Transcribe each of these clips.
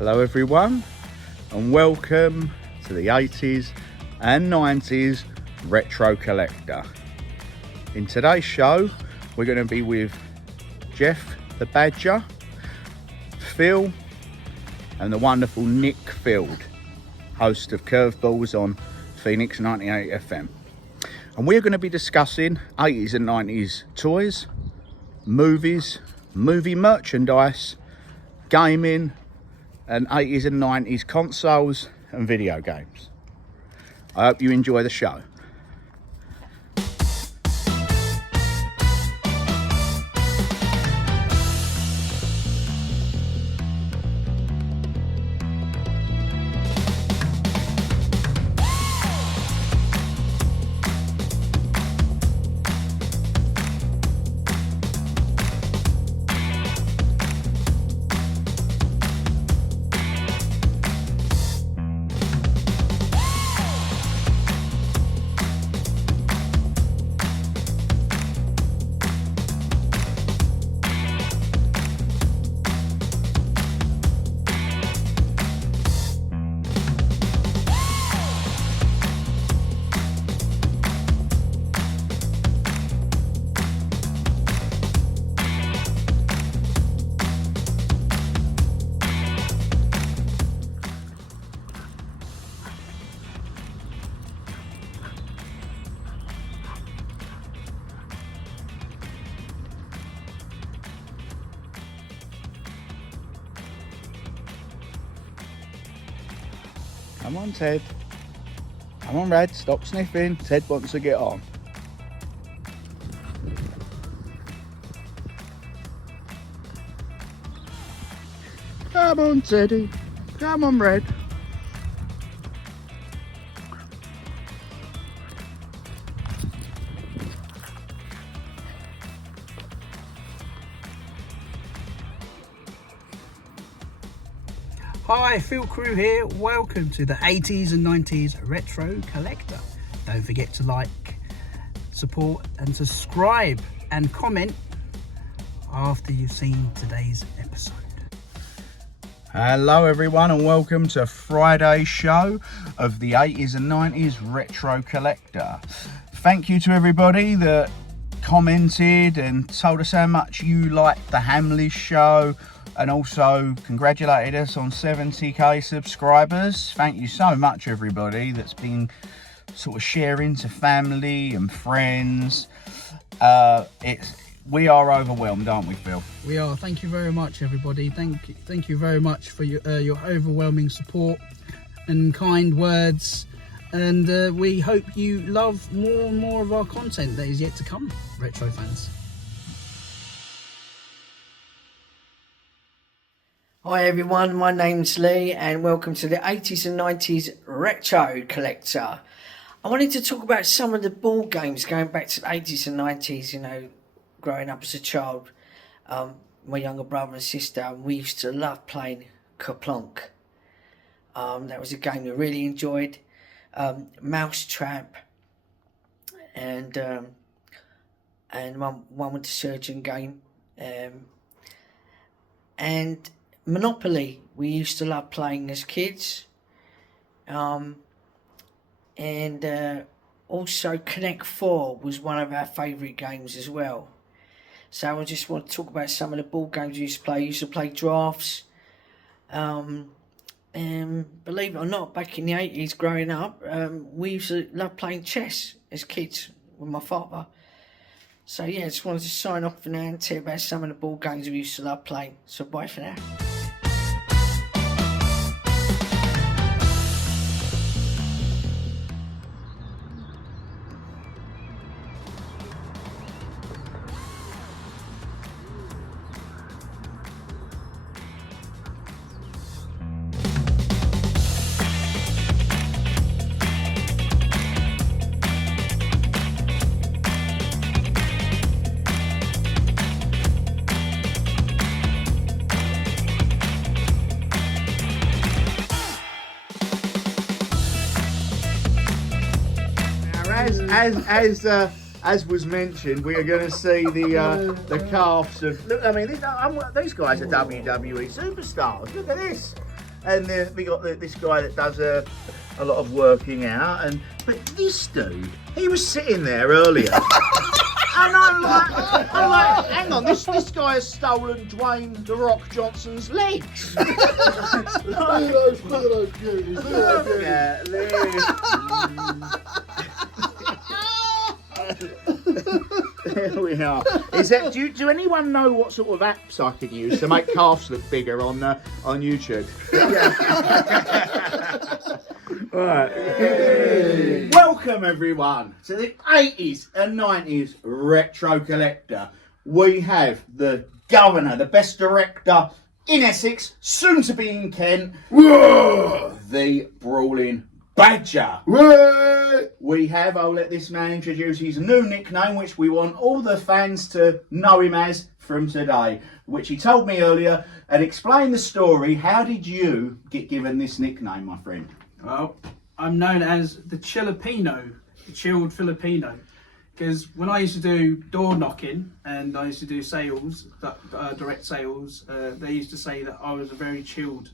Hello everyone and welcome to the 80s and 90s Retro Collector. In today's show we're going to be with Jeff the Badger, Phil and the wonderful Nick Field, host of Curveballs on Phoenix 98 FM. And we're going to be discussing 80s and 90s toys, movies, movie merchandise, gaming and 80s and 90s consoles and video games. I hope you enjoy the show. Come on, Ted. Come on, Red. Stop sniffing. Ted wants to get on. Come on, Teddy. Come on, Red. Hi, Phil Crew here. Welcome to the 80s and 90s Retro Collector. Don't forget to like, support and subscribe and comment after you've seen today's episode. Hello everyone and welcome to Friday's show of the 80s and 90s Retro Collector. Thank you to everybody that commented and told us how much you liked the Hamleys show, and also congratulated us on 70k subscribers. Thank you so much everybody that's been sort of sharing to family and friends. We are overwhelmed, aren't we, Phil? We are. Thank you very much, everybody. Thank you very much for your overwhelming support and kind words. And we hope you love more and more of our content that is yet to come, retro fans. Hi everyone, my name's Lee and welcome to the 80s and 90s Retro Collector. I wanted to talk about some of the board games going back to the 80s and 90s, you know, growing up as a child. My younger brother and sister, we used to love playing Kerplunk. That was a game we really enjoyed. Mousetrap and one with the surgeon game. And Monopoly, we used to love playing as kids. Also Connect 4 was one of our favourite games as well. So I just want to talk about some of the board games we used to play. We used to play drafts. And believe it or not, back in the 80s growing up, we used to love playing chess as kids with my father. So yeah, I just wanted to sign off for now and tell you about some of the board games we used to love playing. So bye for now. As was mentioned, we are going to see the calves of. Look, I mean, these guys are WWE superstars. Look at this. and we got this guy that does a lot of working out. But this dude, he was sitting there earlier. And I'm like, hang on, this guy has stolen Dwayne "The Rock" Johnson's legs. Look at those beauties. Look at this. There we are. Do anyone know what sort of apps I can use to make calves look bigger on YouTube? Right. Hey. Welcome everyone to the 80s and 90s Retro Collector. We have the governor, the best director in Essex, soon to be in Kent, the brawling Badger. We have, I'll let this man introduce his new nickname, which we want all the fans to know him as from today, which he told me earlier, and explain the story. How did you get given this nickname, my friend? Well, I'm known as the Chilipino, the chilled Filipino, because when I used to do door knocking and I used to do sales, direct sales, they used to say that I was a very chilled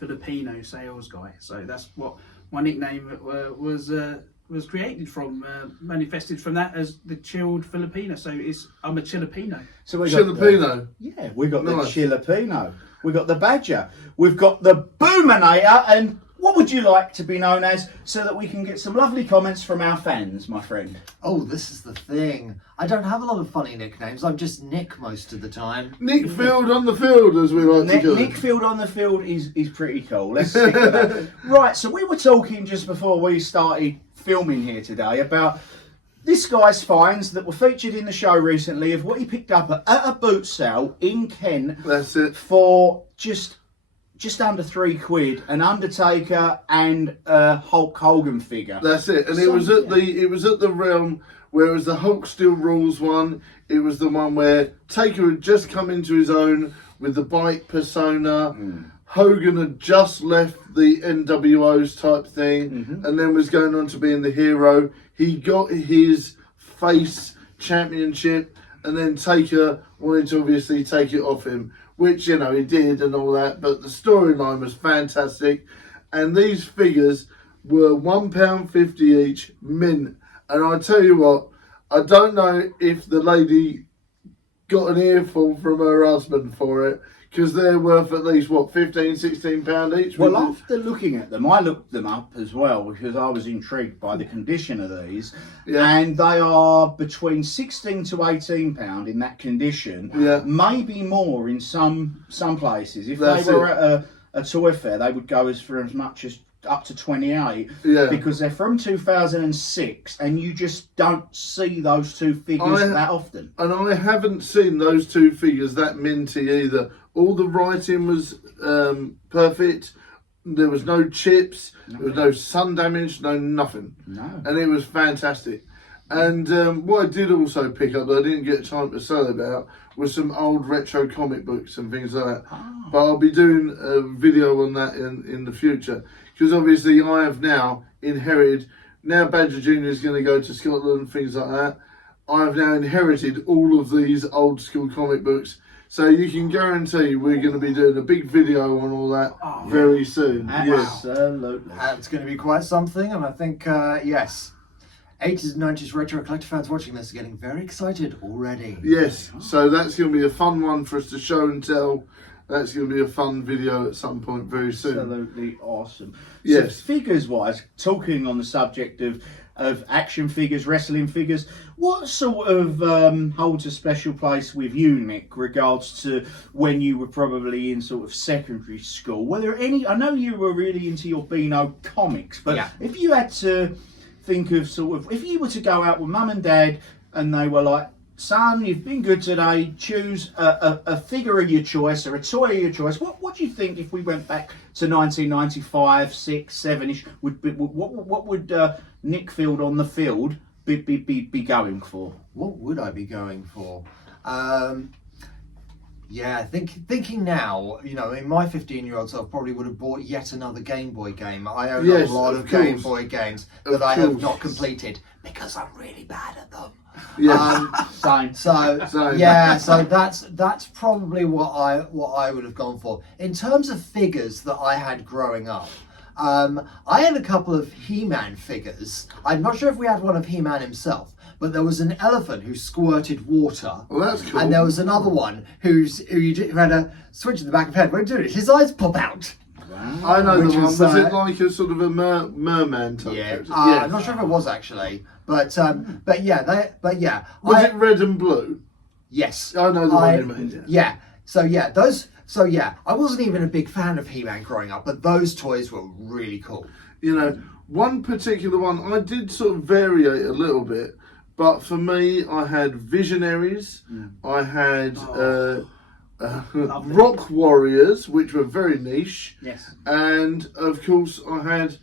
Filipino sales guy. So that's what my nickname was created from, manifested from that as the chilled Filipino. So I'm a Chilipino. So we Chilipino. We got the Chilipino. We got the Badger. We've got the Boominator. And what would you like to be known as, so that we can get some lovely comments from our fans, my friend? Oh, this is the thing. I don't have a lot of funny nicknames. I'm just Nick most of the time. Nick Field on the field, as we like to call it. Nick Field on the field is pretty cool. Let's stick with that. Right, so we were talking just before we started filming here today about this guy's finds that were featured in the show recently of what he picked up at a boot sale in Kent. That's it. For just under £3, an Undertaker and a Hulk Hogan figure. That's it. And it was at the realm where it was the Hulk Steel Rules one. It was the one where Taker had just come into his own with the bike persona. Hogan had just left the NWOs type thing, and then was going on to being the hero. He got his face championship, and then Taker wanted to obviously take it off him, which, you know, he did and all that, but the storyline was fantastic. And these figures were £1.50 each, mint. And I tell you what, I don't know if the lady got an earful from her husband for it, because they're worth at least, what, £15-16 each? Well, after looking at them, I looked them up as well, because I was intrigued by the condition of these. Yeah. And they are between £16 to £18 in that condition. Yeah. Maybe more in some places. If That's they were at a toy fair, they would go for as much as up to 28. Yeah. Because they're from 2006, and you just don't see those two figures that often. And I haven't seen those two figures that minty either. All the writing was perfect. There was no chips. There was no sun damage. No nothing. No. And it was fantastic. And what I did also pick up that I didn't get time to say about was some old retro comic books and things like that. Oh. But I'll be doing a video on that in the future, because obviously I have now inherited. Now Badger Jr. is going to go to Scotland and things like that. I have now inherited all of these old school comic books. So you can guarantee we're going to be doing a big video on all that very soon. Absolutely. It's going to be quite something, and I think, yes, 80s and 90s retro collector fans watching this are getting very excited already. Yes, so that's going to be a fun one for us to show and tell. That's going to be a fun video at some point very soon. Absolutely awesome. Yes. So figures wise, talking on the subject of action figures, wrestling figures, what sort of holds a special place with you, Nick, regards to when you were probably in sort of secondary school? Were there any, I know you were really into your Beano comics, but if you had to think of sort of, if you were to go out with mum and dad and they were like, son, you've been good today, choose a figure of your choice or a toy of your choice, what do you think if we went back to 1995, 6, 7-ish, what would Nick Field on the field be going for? What would I be going for? Yeah, thinking now, you know, in my 15-year-old self probably would have bought yet another Game Boy game. I own Yes, a lot of of Game course. Boy games Of that I have course. not completed because I'm really bad at them. Yeah. Same. So Same. yeah, so that's probably what I would have gone for. In terms of figures that I had growing up, I had a couple of He-Man figures. I'm not sure if we had one of He-Man himself, but there was an elephant who squirted water. Well, that's cool. And there was another one who had a switch in the back of his head. When he did it, his eyes pop out. I know Which the one. was, Was it like a sort of a merman type? Yeah, character? I'm not sure if it was actually, but yeah, Was it red and blue? yes, I know the one you mean. Yeah, I wasn't even a big fan of He-Man growing up, but those toys were really cool. You know, one particular one, I did sort of variate a little bit, but for me, I had Visionaries, I had Rock Warriors, which were very niche, Yes. and of course, I had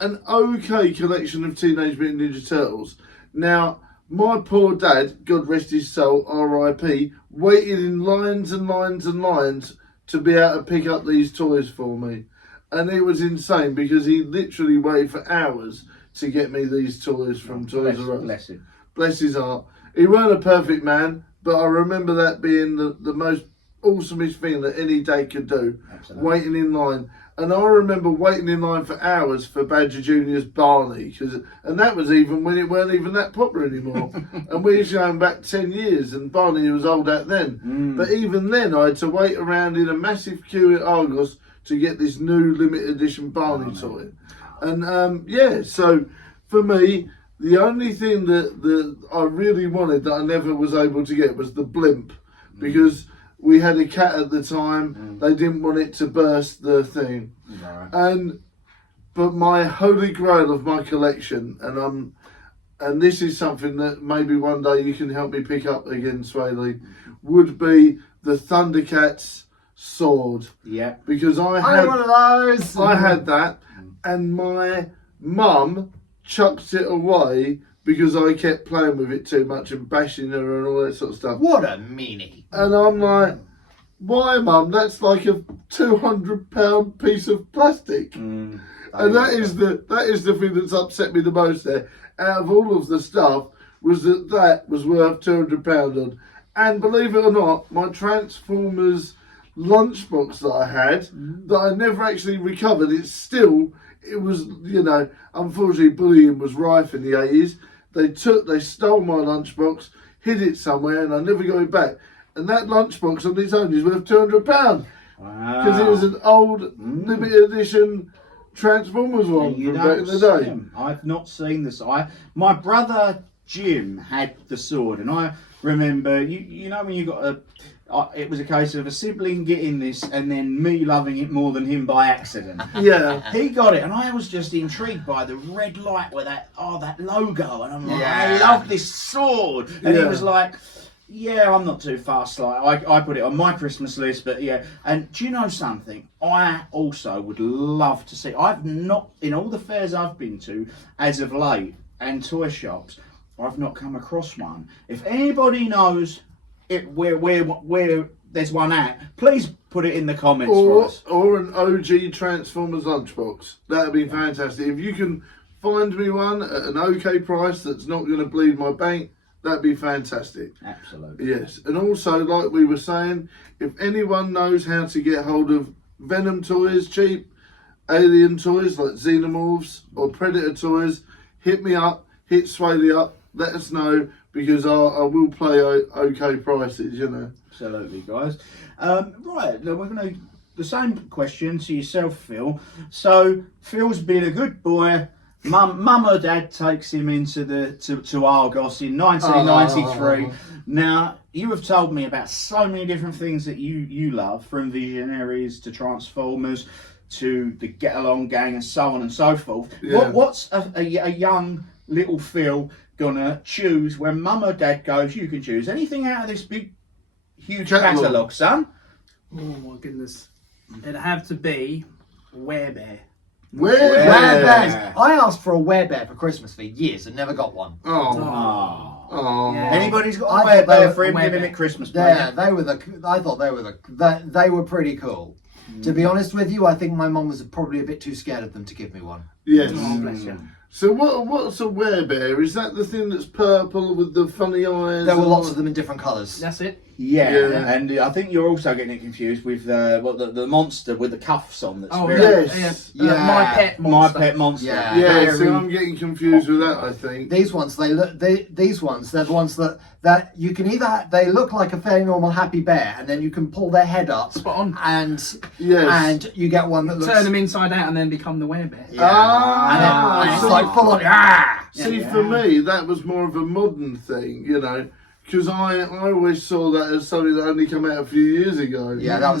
an okay collection of Teenage Mutant Ninja Turtles. Now, my poor dad, God rest his soul, R.I.P., waited in lines and lines and lines to be able to pick up these toys for me. And it was insane because he literally waited for hours to get me these toys from Toys R Us. Bless him. Bless his heart. He weren't a perfect man, but I remember that being the most awesomest thing that any dad could do. Absolutely. Waiting in line. And I remember waiting in line for hours for Badger Jr.'s Barney, and that was even when it weren't even that popular anymore. And we're going back 10 years, and Barney was old at then. But even then, I had to wait around in a massive queue at Argos to get this new limited edition Barney toy. And yeah, so for me, the only thing that I really wanted that I never was able to get was the blimp, because we had a cat at the time. They didn't want it to burst the thing. Right. But my holy grail of my collection, and this is something that maybe one day you can help me pick up again, Swaley, would be the Thundercats sword. Yeah. Because I had one of those. I had that, and my mum chucked it away because I kept playing with it too much and bashing her and all that sort of stuff. What a meanie. And I'm like, why, Mum? That's like a £200 piece of plastic. And that is the thing that's upset me the most there. Out of all of the stuff, was that was worth £200 on. And believe it or not, my Transformers lunchbox that I had, that I never actually recovered, it was, you know, unfortunately bullying was rife in the 80s. They stole my lunchbox, hid it somewhere, and I never got it back. And that lunchbox on its own is worth £200 because it was an old limited edition Transformers one You from don't back in the see day. 'em. I've not seen this. My brother Jim had the sword, and I remember, you know, when you got it was a case of a sibling getting this and then me loving it more than him by accident. Yeah. He got it, and I was just intrigued by the red light with that logo, and I'm like, Yeah. I love this sword. And he Yeah. was like, yeah, I'm not too fast. Like I put it on my Christmas list, but yeah. And do you know something? I also would love to see. I've not, in all the fairs I've been to as of late and toy shops, I've not come across one. If anybody knows it, where there's one at, please put it in the comments for us. Or an OG Transformers lunchbox. That'd be fantastic. If you can find me one at an okay price that's not going to bleed my bank, that'd be fantastic. Absolutely. Yes, and also, like we were saying, if anyone knows how to get hold of Venom toys cheap, Alien toys like Xenomorphs or Predator toys, hit me up, hit Swaley up, let us know, because I will play okay prices, you know. Absolutely, guys. Right, now we're going to the same question to yourself, Phil. So Phil's been a good boy. Mum or Dad takes him into to Argos in 1993. Now, you have told me about so many different things that you love, from Visionaries to Transformers to the Get Along Gang and so on and so forth. Yeah. What's a young little Phil gonna choose when Mum or Dad goes, you can choose anything out of this big, huge catalogue, son? Oh my goodness. It'd have to be Werebear. Werebears. I asked for a werebear for Christmas for years and never got one. Oh. Yeah. Anybody's got I a thought they werebear were- for him, give him werebear. at Christmas. Yeah, they were I thought they were pretty cool. To be honest with you, I think my mum was probably a bit too scared of them to give me one. Yes. Oh, bless you. So what's a werebear? Is that the thing that's purple with the funny eyes? There were and lots all- of them in different colours. That's it. Yeah, Yeah. and I think you're also getting it confused with the monster with the cuffs on. That's Oh, very, Yes. yeah. My pet My monster. Pet Monster. Yeah. Yeah, Very- so I'm getting confused with that, I think. These ones, they're the ones that you can they look like a fairly normal happy bear, and then you can pull their head up, Spot on. and Yes. you get one that looks Turn them inside out and then become the werebear. yeah, and it's so- like full on. Ah! See, for me, that was more of a modern thing, you know, because I always saw that as something that only came out a few years ago. Yeah,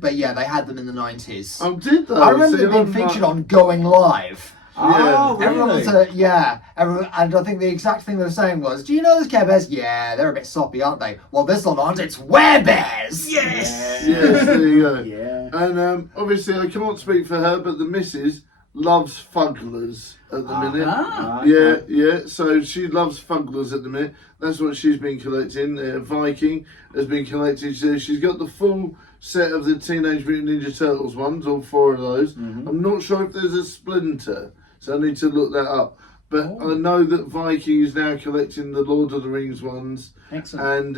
but yeah, they had them in the 90s. Oh, did they? I remember See, them being I'm featured like- on Going Live. Oh, Everyone really? was everyone, and I think the exact thing they were saying was, "Do you know those Care Bears? Yeah, they're a bit soppy, aren't they? Well, this one aren't. It's Werebears." Yes. Yes, there you go. Yeah. And obviously, I can't speak for her, but the missus loves fugglers at the minute. Ah. Yeah. So she loves fugglers at the minute. That's what she's been collecting. Viking has been collecting. So she's got the full set of the Teenage Mutant Ninja Turtles ones, all 4 of those. I'm not sure if there's a Splinter, so I need to look that up. But I know that Viking is now collecting the Lord of the Rings ones. Excellent.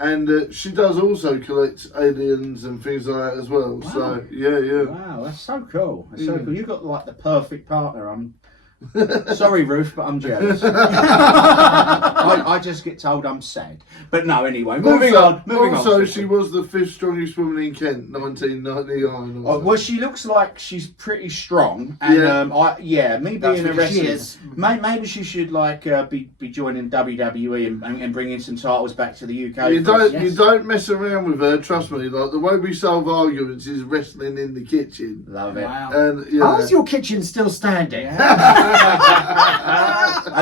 And she does also collect aliens and things like that as well. Wow. So yeah. Wow, that's so cool. That's so cool. You've got like the perfect partner. I'm sorry, Ruth, but I'm jealous. I just get told I'm sad. But no, anyway, moving on. Also, she was the 5th strongest woman in Kent, 1999. Oh, well, she looks like she's pretty strong, and me That's being a because she wrestler, is. maybe she should be joining WWE and bringing some titles back to the UK. You don't Yes. you don't mess around with her. Trust me. Like the way we solve arguments is wrestling in the kitchen. Love it. Wow. And How is your kitchen still standing? And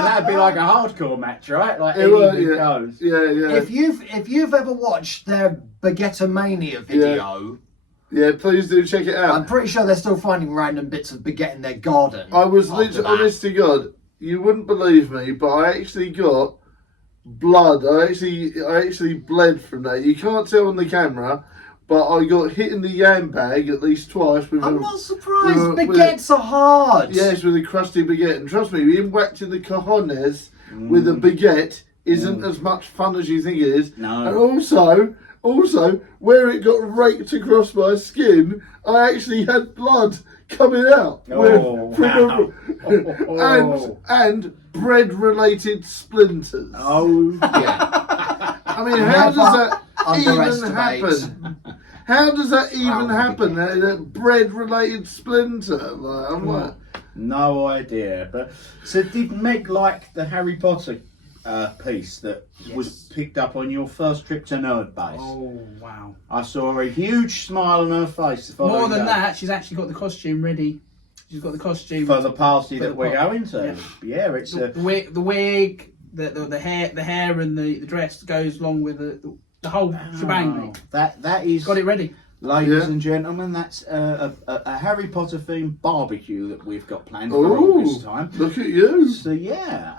that'd be like a hardcore match, right? Like It will, anything yeah. goes. Yeah. If you've ever watched their Baguettomania video, Yeah, please do check it out. I'm pretty sure they're still finding random bits of baguette in their garden. I was after literally, that. honest to God, you wouldn't believe me, but I actually got blood. I actually bled from that. You can't tell on the camera, but I got hit in the yam bag at least twice with I'm a, not surprised. with a- Baguettes are hard. yes, with a crusty baguette. And trust me, being whacked in the cojones with a baguette isn't as much fun as you think it is. No. And also, where it got raked across my skin, I actually had blood coming out. Oh, wow. and bread-related splinters. Oh, Yeah. I mean, how does that even Underestimate. happen? How does that even How happen? That bread-related splinter. Like, I'm like, no idea. But so did Meg like the Harry Potter piece that was picked up on your first trip to Nerd Base? Oh, wow. I saw a huge smile on her face. The following More than day that, she's actually got the costume ready. She's got the costume for the party for that the we're par- going to. Yeah, it's The wig, the hair, and the dress goes along with the whole shebang. Mate. That is, Got it ready. ladies Yeah. and gentlemen. That's a Harry Potter themed barbecue that we've got planned for oh, August time. look at you. So yeah,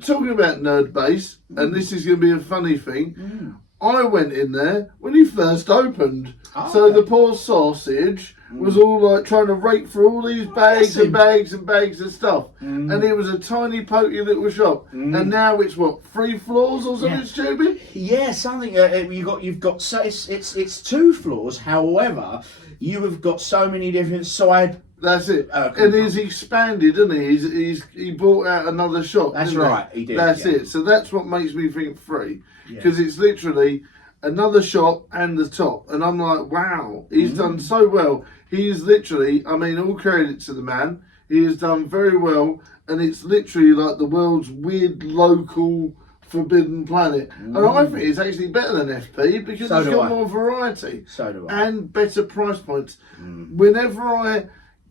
Talking about Nerd Base, and this is going to be a funny thing. I went in there when he first opened. So okay. the poor sausage was all like trying to rake through all these bags and bags and bags of stuff. And it was a tiny pokey little shop. And now it's what, 3 floors or something Yeah. stupid? yeah, something you've got. So it's 2 floors. However, you have got so many different side. That's it. And he's expanded, isn't he? He bought out another shop. That's didn't right, he did, That's yeah. it. So that's what makes me think 3. Because it's literally another shop and the top. And I'm like, wow, he's done so well. He is literally, I mean, all credit to the man. He has done very well. And it's literally like the world's weird local forbidden planet. And I think it's actually better than FP because So it's do got I. more variety. So do I. And better price points. Whenever I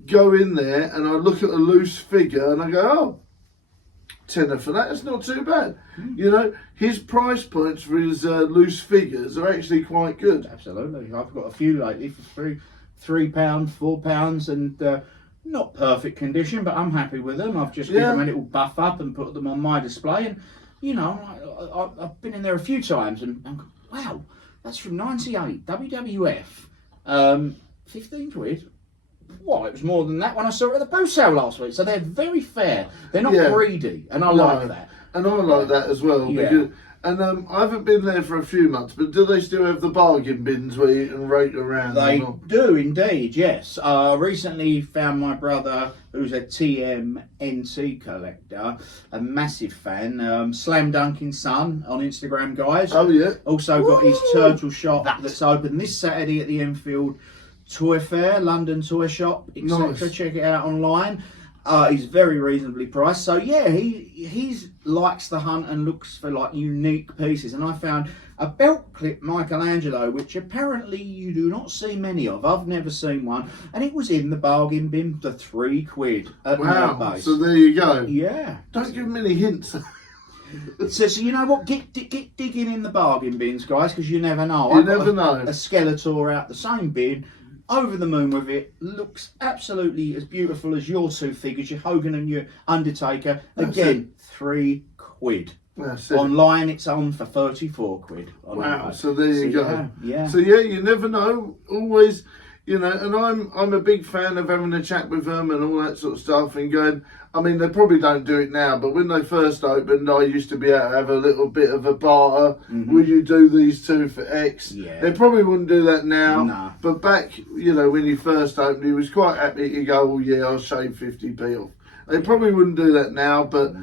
go in there and I look at a loose figure and I go, oh, tenner for that, it's not too bad. You know, his price points for his loose figures are actually quite good. Absolutely, I've got a few lately for £3, £4, and not perfect condition, but I'm happy with them. I've just given them a little buff up and put them on my display, and you know, I've been in there a few times, and wow, that's from '98 WWF, 15 quid. Well, it was more than that when I saw it at the boot sale last week. So they're very fair. They're not greedy, and I like that. And I like that as well. Yeah. Because, and I haven't been there for a few months, but do they still have the bargain bins where you can rake around? They do indeed, yes. I recently found my brother, who's a TMNT collector, a massive fan, Slam Dunking Son on Instagram, guys. Oh, yeah. Also got his turtle shop that's open this Saturday at the Enfield Toy Fair, London Toy Shop, etc. Nice. Check it out online. He's very reasonably priced. So yeah, he likes the hunt and looks for like unique pieces. And I found a belt clip Michelangelo, which apparently you do not see many of. I've never seen one, and it was in the bargain bin for £3 at Wow. base. So there you go. Yeah. Don't give them any hints. So you know what? Get digging in the bargain bins, guys, because you never know. You I've got never know. A Skeletor out the same bin. Over the moon with it, looks absolutely as beautiful as your two figures, your Hogan and your Undertaker. Again, £3. That's it. Online, it's on for £34. Wow, so there you go. Yeah. So yeah, you never know. Always, you know, and I'm a big fan of having a chat with them and all that sort of stuff and going. I mean, they probably don't do it now, but when they first opened, I used to be able to have a little bit of a barter. Will you do these two for X? Yeah. They probably wouldn't do that now. No. But back, you know, when he first opened, he was quite happy to go, oh yeah, I'll shave 50p off. They probably wouldn't do that now, but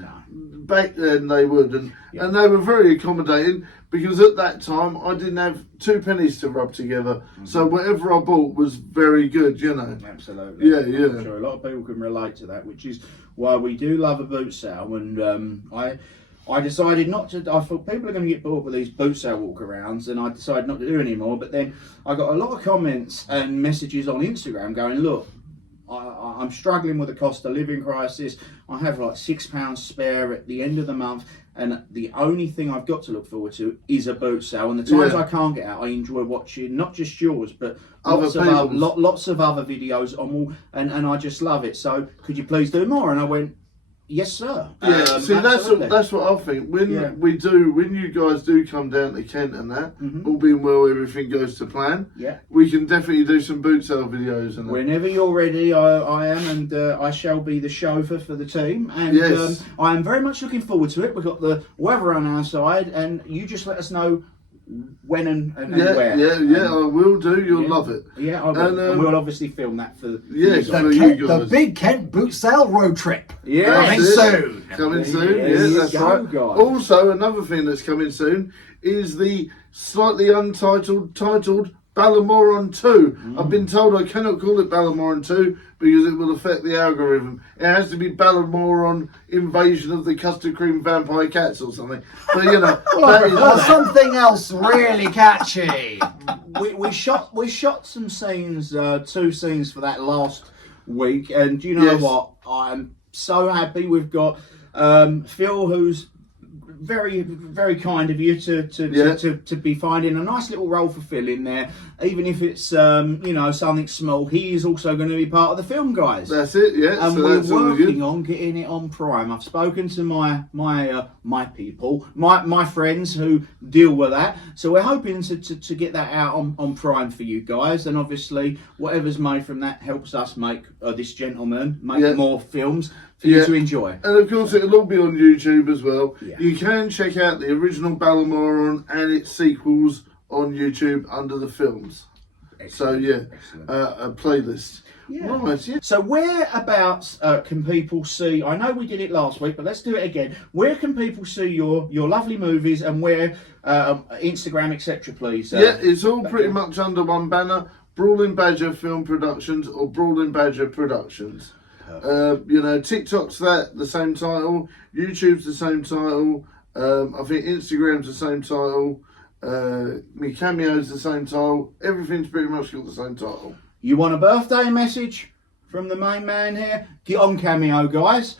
back then they would. And they were very accommodating because at that time I didn't have 2 pennies to rub together. So whatever I bought was very good, you know. Absolutely. Yeah, yeah. I'm sure a lot of people can relate to that, which is why we do love a boot sale. And I decided not to. I thought people are going to get bored with these boot sale walkarounds, and I decided not to do anymore. But then I got a lot of comments and messages on Instagram going, look, I'm struggling with the cost of living crisis. I have like £6 spare at the end of the month, and the only thing I've got to look forward to is a boot sale. And the times I can't get out, I enjoy watching not just yours, but lots of other videos on all, and I just love it. So could you please do more? And I went, yes, sir. Yeah, see, absolutely. that's what I think. When you guys do come down to Kent and that, all being well, everything goes to plan. Yeah, we can definitely do some boot sale videos and that. whenever you're ready, I am, and I shall be the chauffeur for the team. And I am very much looking forward to it. We've got the weather on our side, and you just let us know when and where. I will do. You'll love it. Yeah, I will. And we'll obviously film that for The Big Kent boot sale road trip. Yeah, Coming soon. Yes, that's right. guys. Also, another thing that's coming soon is the slightly titled Ballamoron 2. I've been told I cannot call it Ballamoron 2 because it will affect the algorithm. It has to be Ballamoron Invasion of the Custard Cream Vampire Cats or something. But you know, or something else really catchy. we shot some scenes, 2 scenes for that last week, and you know what? I'm so happy we've got Phil, who's very, very kind of you to be finding a nice little role for Phil in there, even if it's you know, something small. He is also going to be part of the film, guys. That's it, yeah. And so we're that's all working on getting it on Prime. I've spoken to my people, my friends who deal with that. So we're hoping to get that out on Prime for you guys. And obviously, whatever's made from that helps us make this gentleman make more films for you to enjoy. And of course, it'll all be on YouTube as well. Yeah. You can check out the original Ballamoron and its sequels on YouTube under the films. Excellent. So a playlist. Yeah. Right, yeah. So whereabouts can people see? I know we did it last week, but let's do it again. Where can people see your lovely movies, and where Instagram, etc. Please. It's all pretty much under one banner: Brawling Badger Film Productions or Brawling Badger Productions. You know, TikTok's the same title, YouTube's the same title. I think Instagram's the same title. My Cameo's the same title. Everything's pretty much got the same title. You want a birthday message from the main man here? Get on Cameo, guys.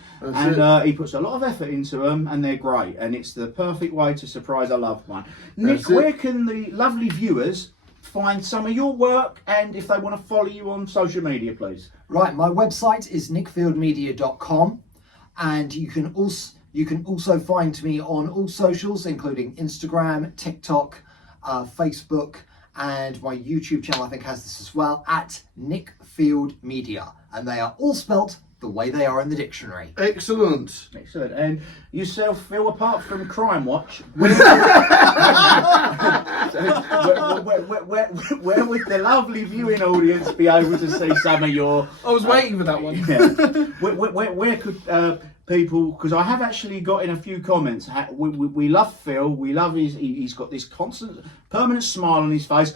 He puts a lot of effort into them, and they're great. And it's the perfect way to surprise a loved one. Nick, where can the lovely viewers find some of your work and if they want to follow you on social media, please? Right, my website is nickfieldmedia.com, and you can also find me on all socials, including Instagram, TikTok, Facebook, and my YouTube channel I think has this as well, at Nick Field Media, and they are all spelt the way they are in the dictionary. Excellent. Excellent. And yourself, Phil, apart from Crime Watch, where would the lovely viewing audience be able to see some of your... I was waiting for that one. Yeah. Where could people... Because I have actually got in a few comments, we love Phil, we love he's got this constant, permanent smile on his face,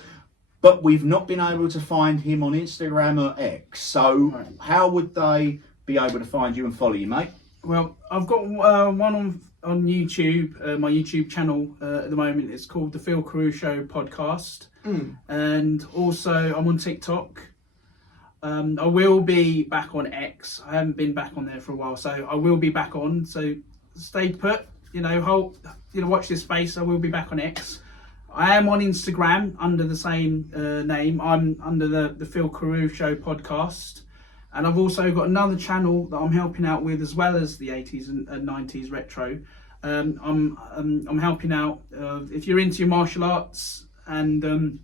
but we've not been able to find him on Instagram or X. So how would they be able to find you and follow you, mate? Well, I've got one on YouTube, my YouTube channel at the moment. It's called the Phil Carew Show Podcast. And also I'm on TikTok. I will be back on X. I haven't been back on there for a while, so I will be back on. So stay put, watch this space. I will be back on X. I am on Instagram under the same name. I'm under the Phil Carew Show Podcast. And I've also got another channel that I'm helping out with, as well as the 80s and 90s retro. I'm helping out if you're into your martial arts and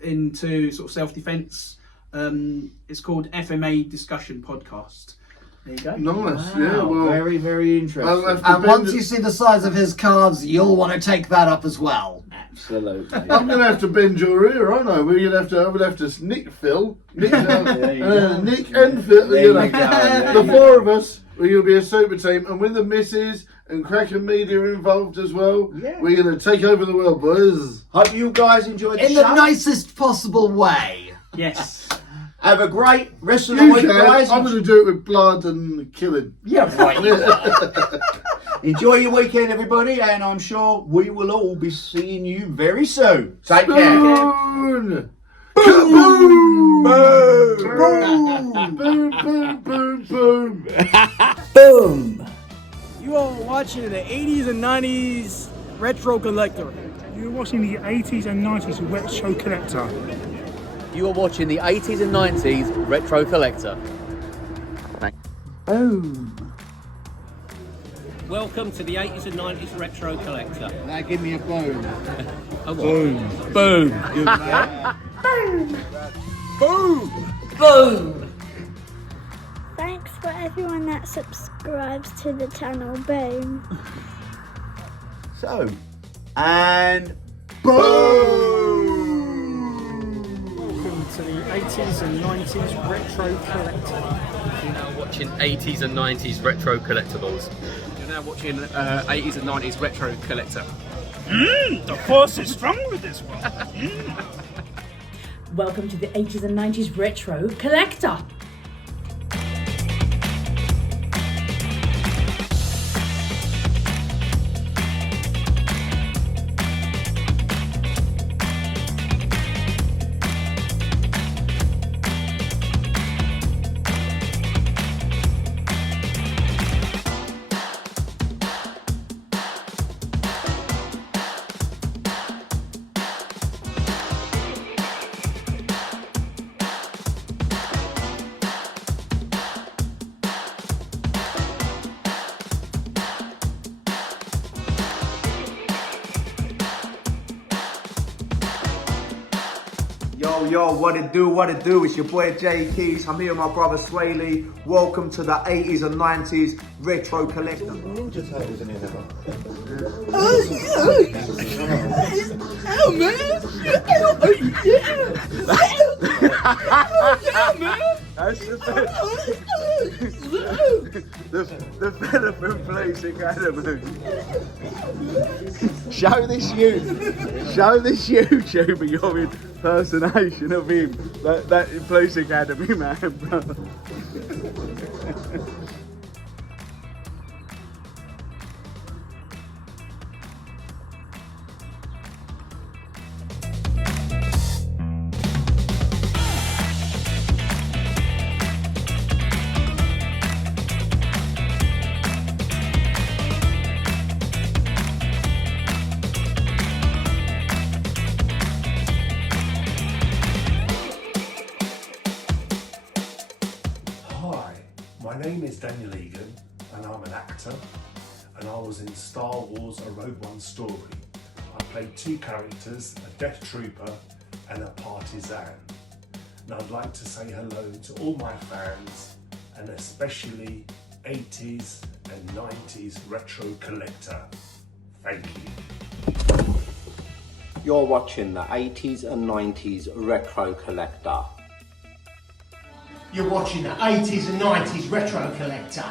into sort of self-defense. It's called FMA Discussion Podcast. There you go. Nice. Wow. Yeah. Well, Very, very interesting. And once you see the size of his calves, you'll want to take that up as well. Absolutely. I'm going to have to bend your ear, aren't I? I would have to Nick Phil, Nick and Phil. The four of us, we're going to be a super team, and with the missus and Kraken Media involved as well, we're going to take over the world, boys. Hope you guys enjoyed the show. In the nicest possible way. Yes. Have a great rest of the week, guys. I'm going to do it with blood and killing. Yeah, right. Enjoy your weekend, everybody, and I'm sure we will all be seeing you very soon. Take care. Boom! Boom! Boom! Boom! Boom! Boom! Boom! You are watching the 80s and 90s Retro Collector. You're watching the 80s and 90s Retro Collector. You are watching the 80s and 90s Retro Collector. Boom. Welcome to the 80s and 90s Retro Collector. Now give me a boom. Boom. Boom. Boom! Boom! Thanks for everyone that subscribes to the channel. Boom. So, and boom! Welcome to the 80s and 90s Retro Collector. You're now watching 80s and 90s Retro Collectibles. You're now watching 80s and 90s Retro Collector. The force is strong with this one. Welcome to the 80s and 90s Retro Collector. Yo, what it do, it's your boy Jay Keys. I'm here with my brother Swaley. Welcome to the 80s and 90s Retro Collector. Ninja Turtles in here, Oh, man! That's the fella from Police Academy. Show this YouTuber your impersonation of him, that Police Academy man, bro. Hi, my name is Daniel Egan and I'm an actor, and I was in Star Wars A Rogue One Story. I played two characters, a Death Trooper and a Partisan. And I'd like to say hello to all my fans, and especially 80s and 90s retro collector. Thank you. You're watching the 80s and 90s retro collector. You're watching the 80s and 90s retro collector.